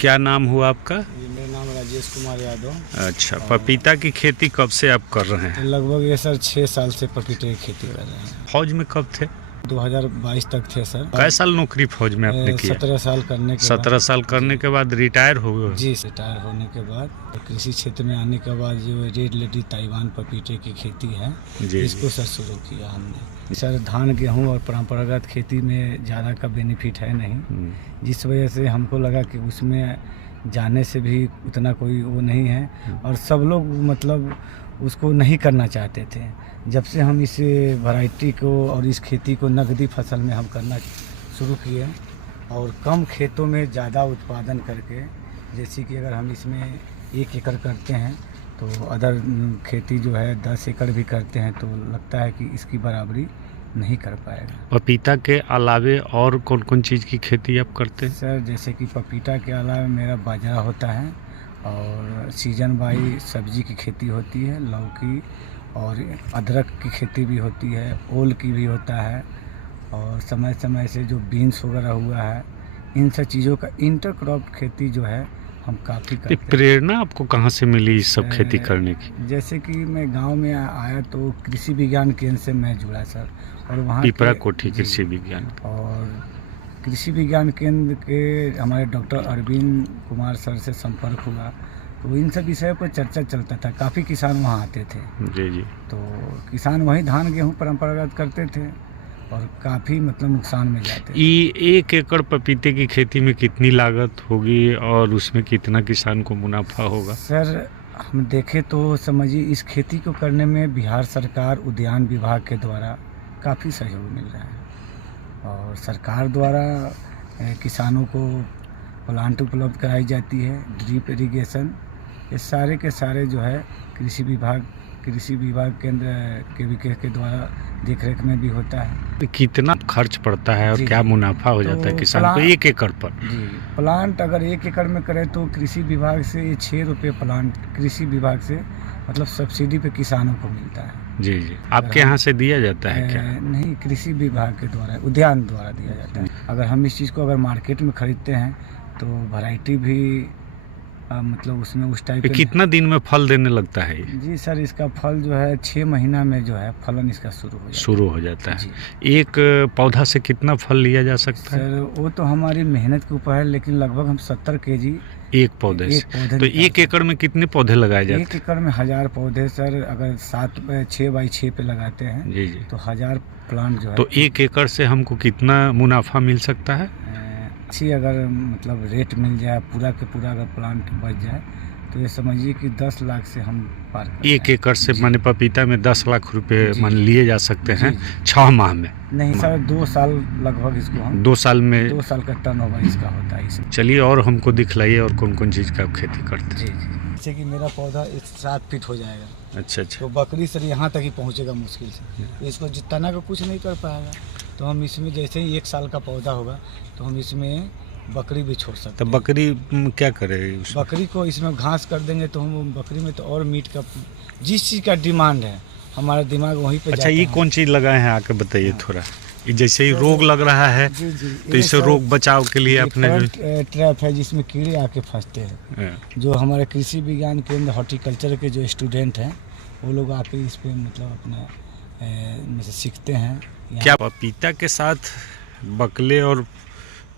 क्या नाम हुआ आपका? जी, मेरा नाम राजेश कुमार यादव। अच्छा, पपीता की खेती कब से आप कर रहे हैं? लगभग ये सर 6 साल से पपीते की खेती कर रहे हैं। फौज में कब थे? 2022 तक थे सर। कै साल नौकरी फौज में आपने किया? 17 साल करने के 17 साल करने के बाद रिटायर हो गए? जी, रिटायर होने के बाद कृषि क्षेत्र में आने के बाद जो रेड लेडी ताइवान पपीते की खेती है जी, इसको सर शुरू किया हमने। सर धान गेहूँ और परंपरागत खेती में ज़्यादा का बेनिफिट है नहीं, जिस वजह से हमको लगा कि उसमें जाने से भी उतना कोई वो नहीं है और सब लोग मतलब उसको नहीं करना चाहते थे। जब से हम इस वैरायटी को और इस खेती को नकदी फसल में हम करना शुरू किए और कम खेतों में ज़्यादा उत्पादन करके, जैसे कि अगर हम इसमें 1 एकड़ करते हैं तो अदर खेती जो है 10 एकड़ भी करते हैं तो लगता है कि इसकी बराबरी नहीं कर पाएगा। पपीता के अलावे और कौन कौन चीज़ की खेती आप करते हैं? सर जैसे कि पपीता के अलावा मेरा बाजरा होता है और सीजन बाई सब्जी की खेती होती है, लौकी और अदरक की खेती भी होती है, ओल की भी होता है और समय समय से जो बीन्स वगैरह हुआ है, इन सब चीज़ों का इंटरक्रॉप खेती जो है हम काफ़ी करते हैं। प्रेरणा आपको कहाँ से मिली इस सब खेती करने की? जैसे कि मैं गांव में आया तो कृषि विज्ञान केंद्र से मैं जुड़ा सर, और वहाँ पिपरा कोठी कृषि विज्ञान और कृषि विज्ञान केंद्र के हमारे डॉक्टर अरविंद कुमार सर से संपर्क हुआ तो इन सब विषयों पर चर्चा चलता था। काफ़ी किसान वहाँ आते थे। जी जी। तो किसान वहीं धान गेहूँ परंपरागत करते थे और काफ़ी मतलब नुकसान में जाते थे। 1 एकड़ पपीते की खेती में कितनी लागत होगी और उसमें कितना किसान को मुनाफा होगा? सर हम देखें तो समझिए इस खेती को करने में बिहार सरकार उद्यान विभाग के द्वारा काफ़ी सहयोग मिल रहा है और सरकार द्वारा किसानों को प्लांट उपलब्ध कराई जाती है, ड्रिप इरिगेशन, ये सारे के सारे जो है कृषि विभाग केंद्र के द्वारा देखरेख में भी होता है। कितना खर्च पड़ता है और क्या मुनाफा हो जाता है किसान को 1 एकड़ पर? जी, प्लांट अगर 1 एकड़ में करें तो कृषि विभाग से 6 रुपये प्लांट कृषि विभाग से मतलब सब्सिडी पे किसानों को मिलता है। जी जी। आपके यहाँ से दिया जाता है क्या? नहीं, कृषि विभाग के द्वारा उद्यान द्वारा दिया जाता है। अगर हम इस चीज़ को अगर मार्केट में खरीदते हैं तो वैरायटी भी मतलब उसमें उस टाइप के। कितना दिन में फल देने लगता है? जी सर, इसका फल जो है 6 महीना में जो है फलन इसका शुरू हो जाता है। एक पौधा से कितना फल लिया जा सकता है? सर वो तो हमारी मेहनत के ऊपर है, लेकिन लगभग हम 70 केजी एक पौधे से। तो 1 एकड़ में कितने पौधे लगाए जाते हैं? 1 एकड़ में 1000 पौधे सर, अगर 6 बाई 6 पे लगाते हैं जी जी, तो 1000 प्लांट जो है। तो 1 एकड़ से हमको कितना मुनाफा मिल सकता है? अच्छी अगर मतलब रेट मिल जाए पूरा के पूरा अगर प्लांट बच जाए तो ये समझिए कि 10 लाख से हम पार कर 1 एकड़ से माने पपीता में 10 लाख रुपए मान लिए जा सकते हैं 6 माह में? नहीं सर, 2 साल लगभग इसको हम 2 साल में 2 साल का टर्नओवर इसका होता है इसमें। चलिए और हमको दिखलाइए और कौन कौन चीज़ का आप खेती करते हैं? जी जी, जैसे कि मेरा पौधा 7 फीट हो जाएगा। अच्छा अच्छा। तो बकरी सर यहाँ तक ही पहुँचेगा मुश्किल से, इसको जितना का कुछ नहीं कर पाएगा। तो हम इसमें जैसे ही 1 साल का पौधा होगा तो हम इसमें बकरी भी छोड़ सकते तो हैं। बकरी क्या करे? बकरी को इसमें घास कर देंगे तो हम बकरी में तो और मीट का जिस चीज़ का डिमांड है हमारा दिमाग वहीं पे। अच्छा, ये कौन चीज़ लगाए हैं आके बताइए थोड़ा। ये जैसे ही रोग लग रहा है जी जी, तो इससे रोग बचाव के लिए अपने ट्रैप है जिसमें कीड़े आके फंसते हैं। जो हमारे कृषि विज्ञान केंद्र हॉर्टिकल्चर के जो स्टूडेंट हैं वो लोग आके इस पे मतलब अपना में से सीखते हैं। क्या पपीता के साथ बकले और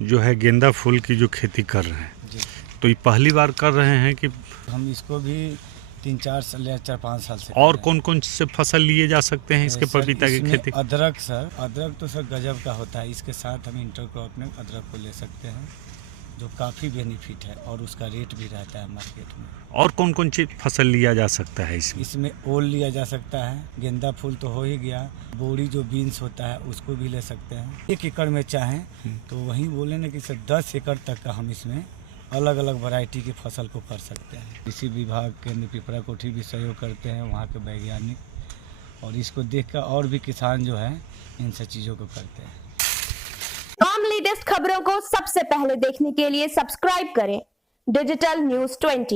जो है गेंदा फूल की जो खेती कर रहे हैं जी, तो ये पहली बार कर रहे हैं कि हम इसको भी 3-4 साल या 4-5 साल से? और कौन कौन से फसल लिए जा सकते हैं इसके पपीता की खेती? अदरक सर, अदरक तो सर गजब का होता है, इसके साथ हम इंटरक्रॉप में अदरक को ले सकते हैं जो काफ़ी बेनिफिट है और उसका रेट भी रहता है मार्केट में। और कौन कौन चीज़ फसल लिया जा सकता है इसमें? इसमें ओल लिया जा सकता है, गेंदा फूल तो हो ही गया, बोड़ी जो बीन्स होता है उसको भी ले सकते हैं। 1 एकड़ में चाहें तो वहीं बोले ना कि सर 10 एकड़ तक का हम इसमें अलग अलग वैरायटी की फसल को कर सकते हैं। कृषि विभाग केंद्र पिपरा कोठी भी सहयोग करते हैं, वहाँ के वैज्ञानिक, और इसको देखकर और भी किसान जो है इन सब चीज़ों को करते हैं। तमाम लेटेस्ट खबरों को सबसे पहले देखने के लिए सब्सक्राइब करें डिजिटल न्यूज़ 20।